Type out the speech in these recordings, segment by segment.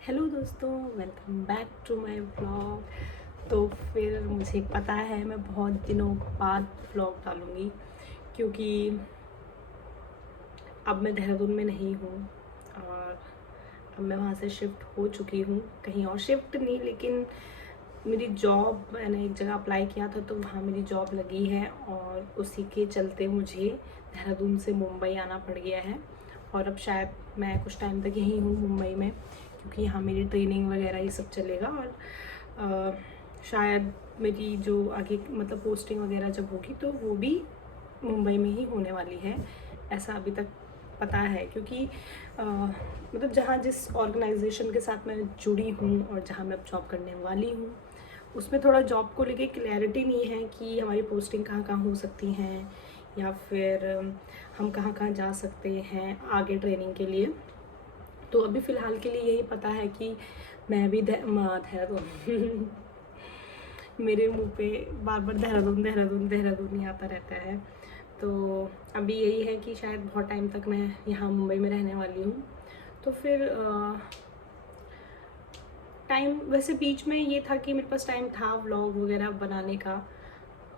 Hello दोस्तों, welcome back to my vlog. तो फिर मुझे पता है मैं बहुत दिनों बाद व्लॉग डालूँगी क्योंकि अब मैं देहरादून में नहीं हूँ और अब मैं वहाँ से शिफ्ट हो चुकी हूँ। कहीं और शिफ्ट नहीं, लेकिन मेरी जॉब, मैंने एक जगह अप्लाई किया था तो वहाँ मेरी जॉब लगी है और उसी के चलते मुझे देहरादून से मुंबई आना पड़ गया है। और अब शायद मैं कुछ टाइम तक यहीं हूँ मुंबई में, क्योंकि यहाँ मेरी ट्रेनिंग वगैरह ये सब चलेगा। और शायद मेरी जो आगे मतलब पोस्टिंग वगैरह जब होगी तो वो भी मुंबई में ही होने वाली है, ऐसा अभी तक पता है। क्योंकि मतलब जहाँ जिस ऑर्गेनाइजेशन के साथ मैं जुड़ी हूँ और जहाँ मैं अब जॉब करने वाली हूँ, उसमें थोड़ा जॉब को लेके क्लैरिटी नहीं है कि हमारी पोस्टिंग कहाँ कहाँ हो सकती हैं या फिर हम कहाँ कहाँ जा सकते हैं आगे ट्रेनिंग के लिए। तो अभी फ़िलहाल के लिए यही पता है कि मैं भी देहरादून मेरे मुंह पे बार बार देहरादून देहरादून देहरादून ही आता रहता है। तो अभी यही है कि शायद बहुत टाइम तक मैं यहाँ मुंबई में रहने वाली हूँ। तो फिर टाइम वैसे बीच में ये था कि मेरे पास टाइम था व्लॉग वगैरह बनाने का,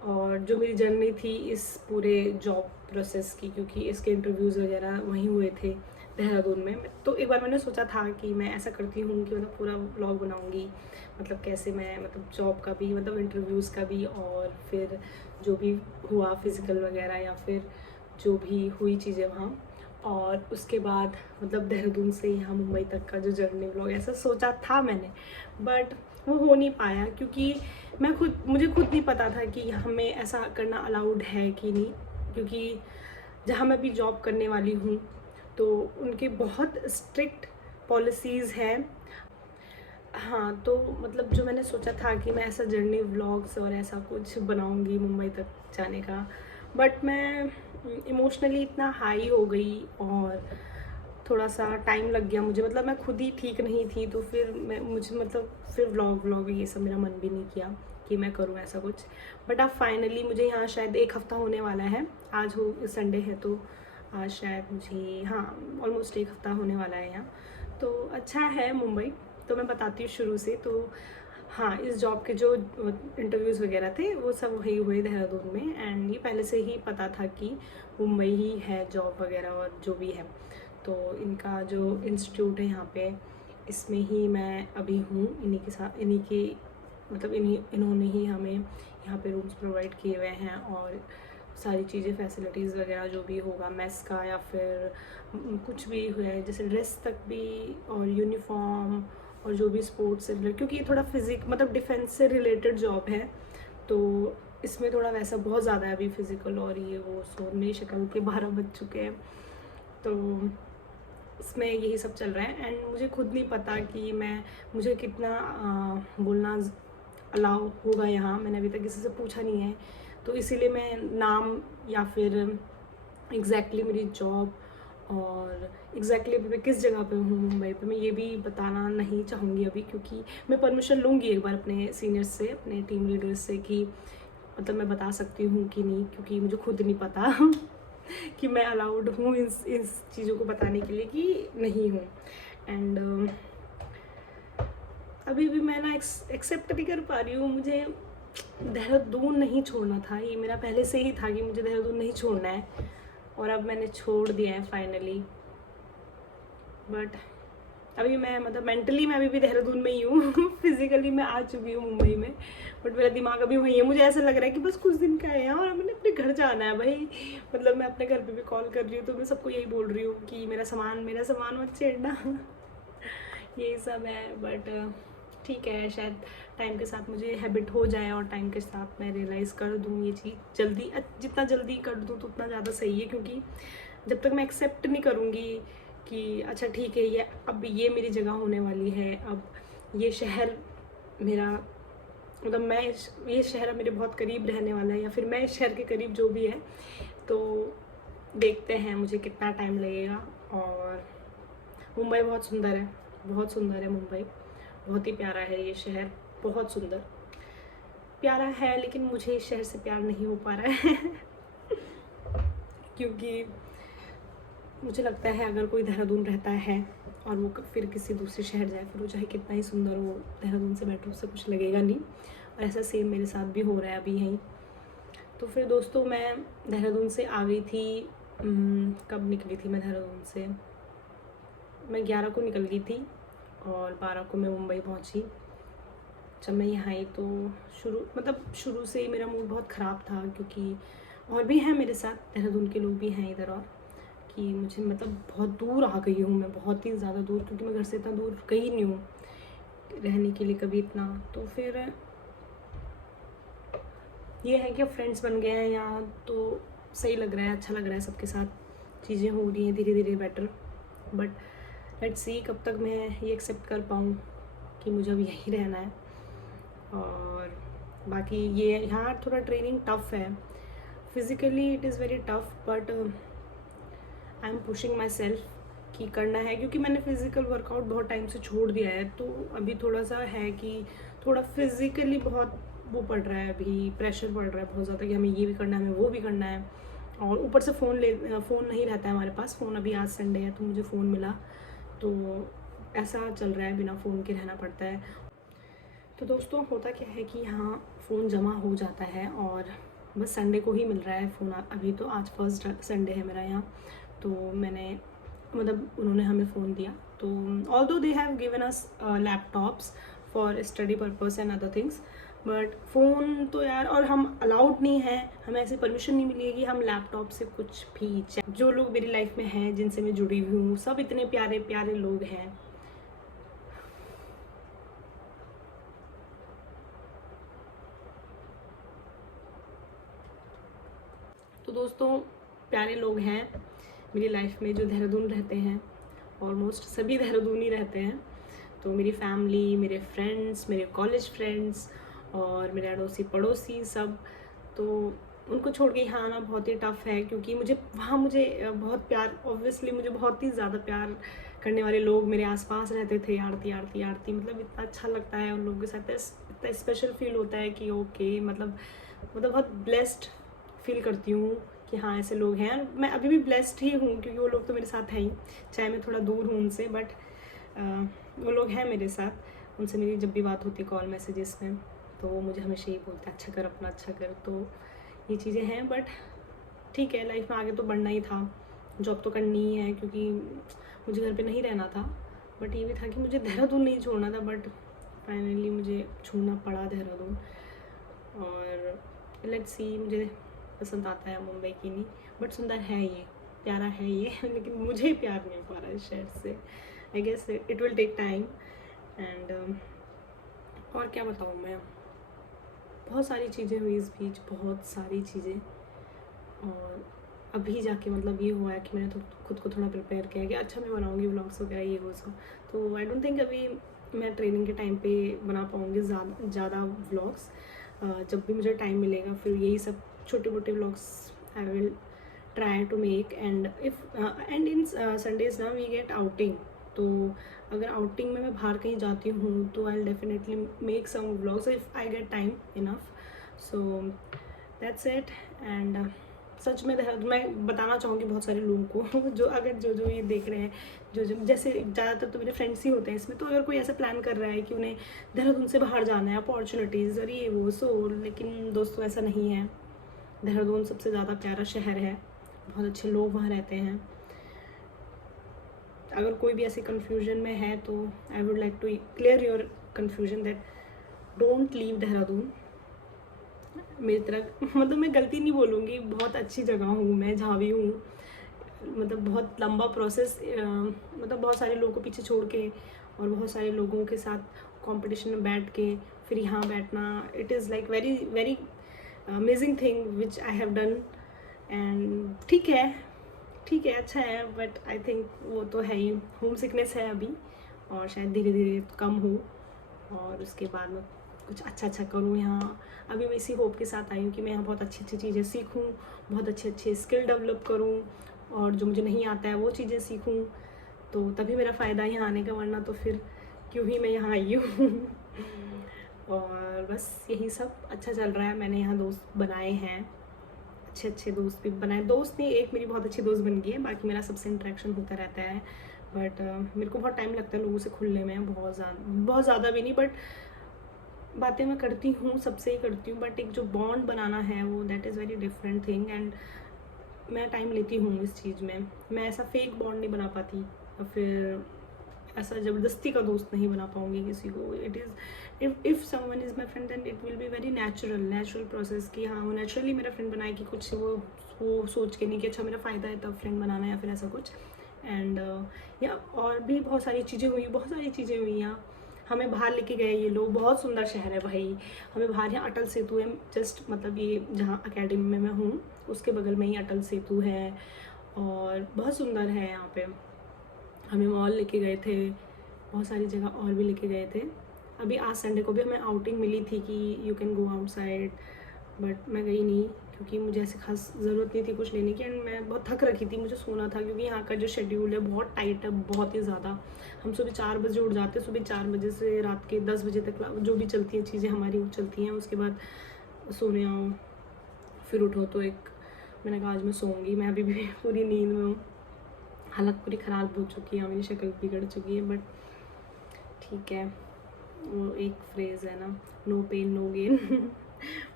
और जो मेरी जर्नी थी इस पूरे जॉब प्रोसेस की, क्योंकि इसके इंटरव्यूज़ वगैरह वहीं हुए थे देहरादून में। तो एक बार मैंने सोचा था कि मैं ऐसा करती हूँ कि मतलब पूरा व्लॉग बनाऊँगी, मतलब कैसे मैं मतलब जॉब का भी, मतलब इंटरव्यूज़ का भी, और फिर जो भी हुआ फिज़िकल वगैरह या फिर जो भी हुई चीज़ें वहाँ। और उसके बाद मतलब देहरादून से यहाँ मुंबई तक का जो जर्नी व्लॉग, ऐसा सोचा था मैंने, बट वो हो नहीं पाया क्योंकि मुझे खुद नहीं पता था कि हमें ऐसा करना अलाउड है कि नहीं। क्योंकि जहाँ मैं अभी जॉब करने वाली हूँ तो उनके बहुत स्ट्रिक्ट पॉलिसीज़ हैं। हाँ, तो मतलब जो मैंने सोचा था कि मैं ऐसा जर्नी व्लॉग्स और ऐसा कुछ बनाऊँगी मुंबई तक जाने का, बट मैं इमोशनली इतना हाई हो गई और थोड़ा सा टाइम लग गया मुझे, मतलब मैं खुद ही ठीक नहीं थी। तो फिर मुझे मतलब फिर व्लॉग ये सब मेरा मन भी नहीं किया कि मैं करूँ ऐसा कुछ। बट अब फाइनली मुझे यहाँ शायद एक हफ़्ता होने वाला है। आज हो संडे है तो आज शायद मुझे, हाँ, ऑलमोस्ट एक हफ़्ता होने वाला है यहाँ। तो अच्छा है मुंबई। तो मैं बताती हूँ शुरू से। तो हाँ, इस जॉब के जो इंटरव्यूज़ वगैरह थे वो सब वही हुए देहरादून में, एंड ये पहले से ही पता था कि मुंबई ही है जॉब वगैरह और जो भी है। तो इनका जो इंस्टीट्यूट है यहाँ पे, इसमें ही मैं अभी हूँ, इन्हीं के साथ, इन्हीं के मतलब इन्होंने ही हमें यहाँ पे रूम्स प्रोवाइड किए हुए हैं और सारी चीज़ें, फैसिलिटीज़ वगैरह जो भी होगा मेस का या फिर कुछ भी हुआ, जैसे ड्रेस तक भी और यूनिफॉर्म और जो भी स्पोर्ट्स से रिलेटेड, क्योंकि ये थोड़ा फिजिक मतलब डिफेंस से रिलेटेड जॉब है। तो इसमें थोड़ा वैसा बहुत ज़्यादा है अभी फिज़िकल और ये वो। सो मेरी शक्ल के 12 बज चुके हैं, तो इसमें यही सब चल रहा है। एंड मुझे खुद नहीं पता कि मुझे कितना बोलना अलाउ होगा यहाँ। मैंने अभी तक किसी से पूछा नहीं है, तो इसीलिए मैं नाम या फिर एग्जैक्टली मेरी जॉब और एग्जैक्टली मैं किस जगह पे हूँ मुंबई पे, मैं ये भी बताना नहीं चाहूँगी अभी। क्योंकि मैं परमिशन लूँगी एक बार अपने सीनियर्स से, अपने टीम लीडर्स से, कि मतलब मैं बता सकती हूँ कि नहीं, क्योंकि मुझे खुद नहीं पता कि मैं अलाउड हूँ इस चीज़ों को बताने के लिए कि नहीं हूँ। एंड अभी भी मैं ना एक्सेप्ट नहीं कर पा रही हूँ। मुझे देहरादून नहीं छोड़ना था, ये मेरा पहले से ही था कि मुझे देहरादून नहीं छोड़ना है, और अब मैंने छोड़ दिया है फाइनली। बट अभी मैं मतलब मेंटली मैं अभी भी देहरादून में ही हूँ फिजिकली मैं आ चुकी हूँ मुंबई में, बट मेरा दिमाग अभी वही है। मुझे ऐसा लग रहा है कि बस कुछ दिन का है और मैंने अपने घर जाना है भाई। मतलब मैं अपने घर पे भी कॉल कर रही हूँ तो मैं सबको यही बोल रही हूँ कि मेरा सामान मत छेड़ना यही सब है। बट ठीक है, शायद टाइम के साथ मुझे हैबिट हो जाए और टाइम के साथ मैं रियलाइज़ कर दूँ ये चीज़ जल्दी। जितना जल्दी कर दूँ तो उतना ज़्यादा सही है, क्योंकि जब तक मैं एक्सेप्ट नहीं करूँगी कि अच्छा ठीक है, ये अब ये मेरी जगह होने वाली है, अब ये शहर मेरा, मतलब मैं ये शहर अब मेरे बहुत करीब रहने वाला है, या फिर मैं इस शहर के करीब जो भी है। तो देखते हैं मुझे कितना टाइम लगेगा। और मुंबई बहुत सुंदर है, बहुत सुंदर है मुंबई, बहुत ही प्यारा है ये शहर, बहुत सुंदर प्यारा है। लेकिन मुझे इस शहर से प्यार नहीं हो पा रहा है क्योंकि मुझे लगता है अगर कोई देहरादून रहता है और वो फिर किसी दूसरे शहर जाए, फिर वो चाहे कितना ही सुंदर हो, देहरादून से बेटर उससे कुछ लगेगा नहीं। और ऐसा सेम मेरे साथ भी हो रहा है अभी यहीं। तो फिर दोस्तों मैं देहरादून से आ गई थी। कब निकली थी मैं देहरादून से? मैं 11 को निकल गई थी और 12 को मैं मुंबई पहुंची। जब मैं यहाँ आई तो शुरू से ही मेरा मूड बहुत ख़राब था, क्योंकि और भी हैं मेरे साथ, देहरादून के लोग भी हैं इधर, और कि मुझे बहुत दूर आ गई हूँ मैं, बहुत ही ज़्यादा दूर, क्योंकि मैं घर से इतना दूर गई नहीं हूँ रहने के लिए कभी इतना। तो फिर ये है कि अब फ्रेंड्स बन गए हैं यहाँ, तो सही लग रहा है, अच्छा लग रहा है, सबके साथ चीज़ें हो रही हैं धीरे धीरे बेटर। बट लेट्स सी कब तक मैं ये एक्सेप्ट कर पाऊँ कि मुझे अब यहीं रहना है। और बाकी ये यहाँ थोड़ा ट्रेनिंग टफ़ है, physically it is very tough, but I am pushing my self कि करना है, क्योंकि मैंने फ़िज़िकल वर्कआउट बहुत टाइम से छोड़ दिया है। तो अभी थोड़ा सा है कि थोड़ा फिज़िकली बहुत वो पड़ रहा है, अभी प्रेशर पड़ रहा है बहुत ज़्यादा कि हमें ये भी करना है, हमें वो भी करना है। और ऊपर से फ़ोन नहीं रहता है हमारे पास। फ़ोन अभी आज संडे है तो मुझे फ़ोन मिला, तो ऐसा चल रहा है, बिना फ़ोन के रहना पड़ता है। तो दोस्तों होता क्या है कि यहाँ फ़ोन जमा हो जाता है और बस संडे को ही मिल रहा है फ़ोन। अभी तो आज फर्स्ट संडे है मेरा यहाँ, तो मैंने उन्होंने हमें फ़ोन दिया। तो although they have given us laptops for study purpose and other things, but phone तो यार, और हम अलाउड नहीं है, हमें ऐसी परमिशन नहीं मिली है कि हम लैपटॉप से कुछ भी जो लोग मेरी लाइफ में हैं, जिनसे मैं जुड़ी हुई हूँ, सब इतने प्यारे प्यारे लोग हैं। तो दोस्तों प्यारे लोग हैं मेरी लाइफ में जो देहरादून रहते हैं, ऑलमोस्ट सभी देहरादून ही रहते हैं। तो मेरी फैमिली, मेरे फ्रेंड्स, मेरे कॉलेज फ्रेंड्स और मेरे अड़ोसी पड़ोसी सब, तो उनको छोड़ के यहाँ आना बहुत ही टफ़ है, क्योंकि मुझे बहुत प्यार, ऑब्वियसली मुझे बहुत ही ज़्यादा प्यार करने वाले लोग मेरे आसपास रहते थे। आरती आरती आरती, इतना अच्छा लगता है उन लोगों के साथ, इतना स्पेशल फील होता है कि ओके, बहुत ब्लेस्ड फील करती हूँ कि हाँ ऐसे लोग हैं। मैं अभी भी ब्लेस्ड ही हूँ, क्योंकि वो लोग तो मेरे साथ हैं ही, चाहे मैं थोड़ा दूर हूँ उनसे, बट वो लोग हैं मेरे साथ। उनसे मेरी जब भी बात होती कॉल मैसेजेस में, तो वो मुझे हमेशा यही बोलते हैं अच्छा कर, अपना अच्छा कर। तो ये चीज़ें हैं, बट ठीक है, लाइफ में आगे तो बढ़ना ही था, जॉब तो करनी ही है, क्योंकि मुझे घर पे नहीं रहना था। बट ये भी था कि मुझे देहरादून नहीं छोड़ना था, बट फाइनली मुझे छोड़ना पड़ा देहरादून। और लेट्स सी, मुझे पसंद आता है मुंबई की नहीं, बट सुंदर है ये, प्यारा है ये लेकिन मुझे प्यार नहीं पा रहा है शहर से। I guess it will take time. And और क्या बताऊँ मैं, बहुत सारी चीज़ें हुई इस बीच, बहुत सारी चीज़ें। और अभी जाके ये हुआ है कि मैंने तो खुद को थोड़ा प्रिपेयर किया कि अच्छा मैं बनाऊँगी व्लॉग्स वगैरह, ये वो सब। तो आई डोंट थिंक अभी मैं ट्रेनिंग के टाइम पे बना पाऊँगी ज़्यादा व्लॉग्स। जब भी मुझे टाइम मिलेगा फिर यही सब छोटे मोटे vlogs I will try to make. And in Sundays ना वी गेट आउटिंग, तो अगर आउटिंग में मैं बाहर कहीं जाती हूँ तो I will definitely make some vlogs if I get time enough. So that's it. And सच में मैं बताना चाहूँगी बहुत सारे लोगों को जो ये देख रहे हैं, जो जैसे ज़्यादातर तो मेरे फ्रेंड्स ही होते हैं इसमें, तो अगर कोई ऐसा प्लान कर रहा है कि उन्हें देहरादून से बाहर जाना है, अपॉर्चुनिटीज़ और ये वो सो, लेकिन दोस्तों ऐसा नहीं है। देहरादून सबसे ज़्यादा प्यारा शहर है, बहुत अच्छे लोग वहाँ रहते हैं। अगर कोई भी ऐसे कन्फ्यूजन में है तो I would like to clear your confusion that don't leave Dehradun. मेरी तरह मैं गलती नहीं बोलूँगी, बहुत अच्छी जगह हूँ मैं जहाँ भी हूँ। बहुत लंबा प्रोसेस, बहुत सारे लोगों को पीछे छोड़ के और बहुत सारे लोगों के साथ कंपटीशन में बैठ के फिर यहाँ बैठना, it is like very very amazing thing which I have done. And ठीक है अच्छा है, बट आई थिंक वो तो है ही, होम सिकनेस है अभी, और शायद धीरे धीरे कम हो और उसके बाद मैं कुछ अच्छा करूँ यहाँ। अभी मैं इसी होप के साथ आई हूँ कि मैं यहाँ बहुत अच्छी चीज़ें सीखूँ, बहुत अच्छे स्किल डेवलप करूँ, और जो मुझे नहीं आता है वो चीज़ें सीखूँ, तो तभी मेरा फ़ायदा यहाँ आने का, वरना तो फिर क्यों ही मैं यहाँ आई हूँ। और बस यही सब अच्छा चल रहा है। मैंने यहाँ दोस्त बनाए हैं, अच्छे दोस्त भी बनाए, दोस्त नहीं, एक मेरी बहुत अच्छी दोस्त बन गई है, बाकी मेरा सबसे इंटरेक्शन होता रहता है। बट मेरे को बहुत टाइम लगता है लोगों से खुलने में, बहुत ज़्यादा भी नहीं, बट बातें मैं करती हूँ, सबसे ही करती हूँ, बट एक जो बॉन्ड बनाना है वो that is very different thing, and मैं टाइम लेती हूँ इस चीज़ में। मैं ऐसा फेक बॉन्ड नहीं बना पाती, या फिर ऐसा ज़बरदस्ती का दोस्त नहीं बना पाऊँगी किसी को। It is if someone is my friend then it will be very natural process कि हाँ वो नेचुरली मेरा फ्रेंड बनाए, कि कुछ वो सोच के नहीं कि अच्छा मेरा फ़ायदा है तब फ्रेंड बनाना, या फिर ऐसा कुछ। एंड या और भी बहुत सारी चीज़ें हुई यहाँ। हमें बाहर लेके गए ये लोग, बहुत सुंदर शहर है भाई। हमें बाहर, यहाँ अटल सेतु है, जस्ट मतलब ये जहाँ अकेडमी में मैं हूँ उसके बगल में ही अटल सेतु है, और बहुत सुंदर है यहाँ पे। हमें मॉल लेके गए थे, बहुत सारी जगह और भी लेके गए थे। अभी आज संडे को भी हमें आउटिंग मिली थी कि you can go outside, but मैं गई नहीं क्योंकि मुझे ऐसे खास ज़रूरत नहीं थी कुछ लेने की, एंड मैं बहुत थक रखी थी, मुझे सोना था, क्योंकि यहाँ का जो शेड्यूल है बहुत टाइट है, बहुत ही ज़्यादा। हम सुबह 4 बजे उठ जाते हैं, सुबह 4 बजे से रात के 10 बजे तक जो भी चलती हैं चीज़ें हमारी वो चलती हैं। उसके बाद सोने आओ, फिर उठो, तो एक मैंने कहा आज मैं सोऊंगी। मैं अभी भी पूरी नींद में हूँ, हालत पूरी ख़राब हो चुकी है, मेरी शक्ल बिगड़ चुकी है, बट ठीक है। वो एक फ्रेज़ है ना, no pain no gain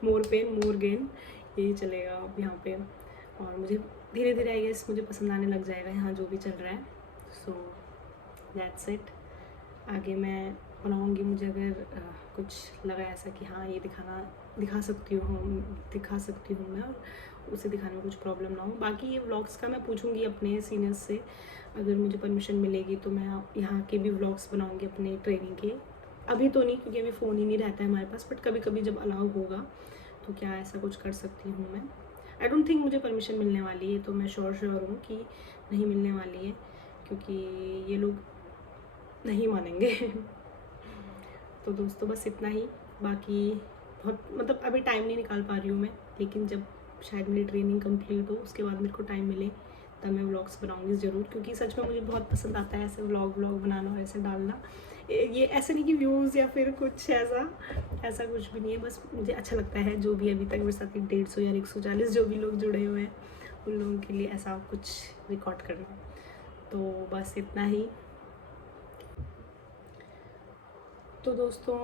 more pain more gain, यही चलेगा अब यहाँ पे। और मुझे धीरे धीरे आई गेस मुझे पसंद आने लग जाएगा यहाँ जो भी चल रहा है। सो दैट्स इट। आगे मैं बनाऊँगी, मुझे अगर कुछ लगा ऐसा कि हाँ ये दिखा सकती हूँ मैं, और उसे दिखाने में कुछ प्रॉब्लम ना हो। बाकी ये व्लॉग्स का मैं पूछूंगी अपने सीनियर्स से, अगर मुझे परमिशन मिलेगी तो मैं यहाँ के भी व्लॉग्स बनाऊंगी अपने ट्रेनिंग के। अभी तो नहीं, क्योंकि अभी फ़ोन ही नहीं रहता है हमारे पास, बट कभी कभी जब अलाउ होगा तो क्या ऐसा कुछ कर सकती हूँ मैं। आई डोंट थिंक मुझे परमिशन मिलने वाली है, तो मैं श्योर हूँ कि नहीं मिलने वाली है, क्योंकि ये लोग नहीं मानेंगे तो दोस्तों बस इतना ही। बाकी बहुत मतलब अभी टाइम नहीं निकाल पा रही हूँ मैं, लेकिन जब शायद मेरी ट्रेनिंग कंप्लीट हो उसके बाद मेरे को टाइम मिले तब मैं व्लॉग्स बनाऊँगी ज़रूर, क्योंकि सच में मुझे बहुत पसंद आता है ऐसे व्लॉग बनाना और ऐसे डालना। ये ऐसे नहीं कि व्यूज़ या फिर कुछ ऐसा कुछ भी नहीं है, बस मुझे अच्छा लगता है। जो भी अभी तक मेरे साथ 150 या 140 जो भी लोग जुड़े हुए हैं उन लोगों के लिए ऐसा कुछ रिकॉर्ड करना, तो बस इतना ही। तो दोस्तों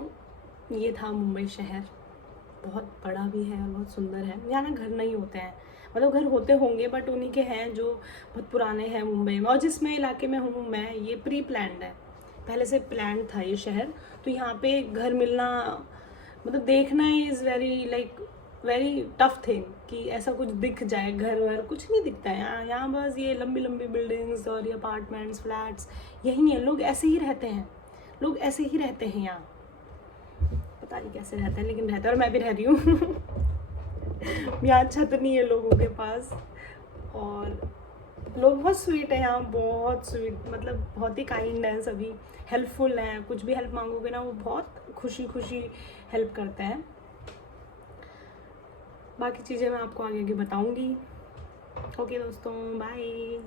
ये था मुंबई शहर, बहुत बड़ा भी है और बहुत सुंदर है। यहाँ ना घर नहीं होते हैं, मतलब घर होते होंगे बट उन्हीं के हैं जो बहुत पुराने हैं मुंबई में। और जिसमें इलाके में हूँ मैं, ये प्री प्लान्ड है, पहले से प्लान्ड था ये शहर। तो यहाँ पे घर मिलना मतलब देखना इज़ वेरी टफ थिंग कि ऐसा कुछ दिख जाए। घर वर कुछ नहीं दिखता है यहाँ बस ये लंबी लंबी बिल्डिंग्स और ये अपार्टमेंट्स फ्लैट्स यही है। लोग ऐसे ही रहते हैं यहाँ, पता नहीं कैसे रहते हैं, लेकिन रहते हैं, और मैं भी रह रही हूँ यहाँ छत नहीं है लोगों के पास, और लोग बहुत स्वीट है यहाँ, बहुत स्वीट, मतलब बहुत ही काइंड हैं, सभी हेल्पफुल हैं। कुछ भी हेल्प मांगोगे ना वो बहुत खुशी हेल्प करते हैं। बाकी चीज़ें मैं आपको आगे बताऊँगी। ओके दोस्तों, बाय।